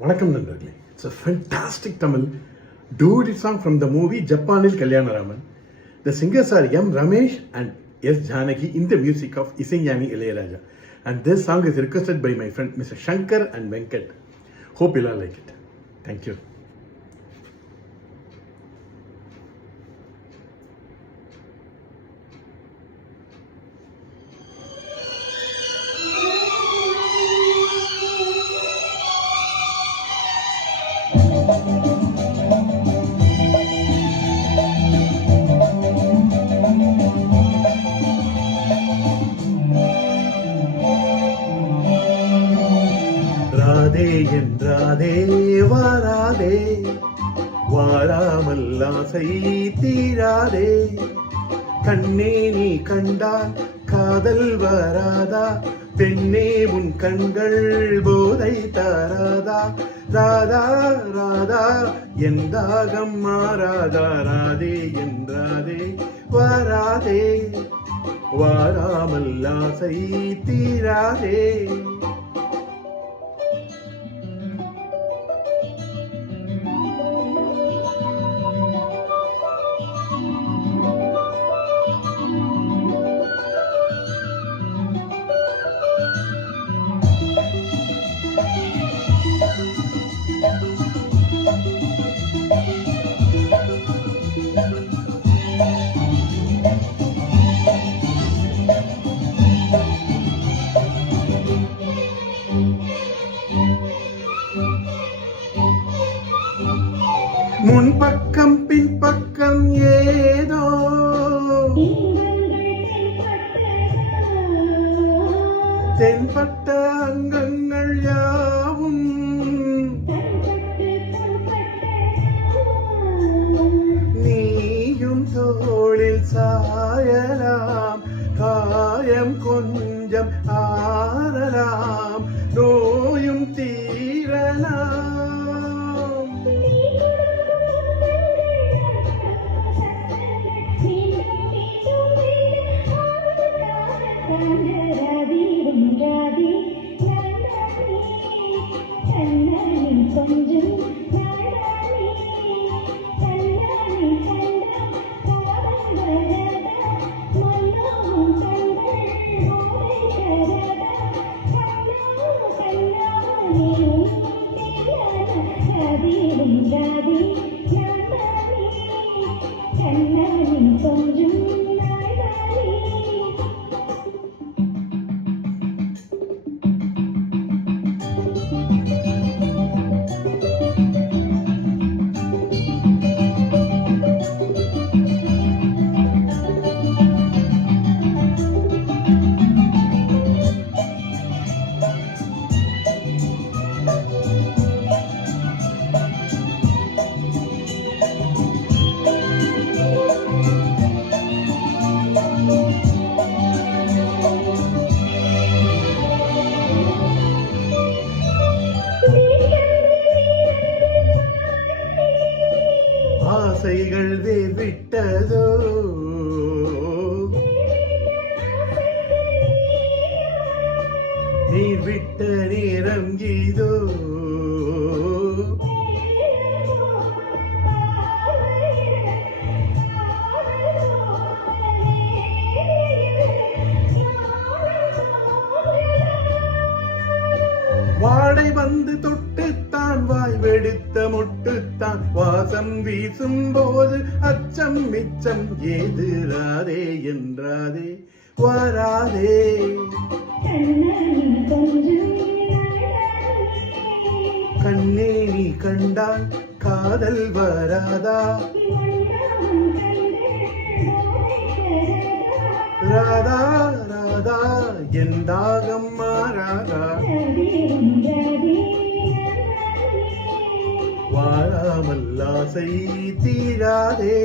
வணக்கம் நண்பர்களே. It's a fantastic Tamil duet song from the movie ஜப்பானில் Kalyanaraman. The singers are M. Ramesh and S. Janaki in the music of Isaignani Ilayaraja. And this song is requested by my friend Mr. Shankar and Venkat. Hope you all like it. Thank you. Radhe என்றாதே வாராதே, வாராமல் ஆசை தீராதே. கண்ணே நீ கண்டால் காதல் வராதா, பெண்ணே உன் கண்கள் போதை தாராதா. ராதா ராதா என் தாகம் மாறாதா, ராதே என்றாதே வாராதே, வாராமல் ஆசை தீராதே. முன் பக்கம் பின் பக்கம் ஏதோ தென்பட்ட அங்கங்கள் யாவும் நீயும் தோளில் சாயலாம், காயம் கொஞ்சம் ஆறலாம், நோயும் தீரலாம். ஆசைகள் விட்டதோ, நீ விட்ட நேரம் இதோ. வாடை வந்து தொட்டுத்தான், வாய் வெடித்த மொட்டுத்தான், வாசம் வீசும் போது அச்சம் மிச்சம் ஏது, ராதே என்றாதே வராதே. கண்ணே நீ கண்டால் காதல் வராதா, ராதா ராதா என் தாகம் மாறாதா, வாராமல் ஆசை தீராதே.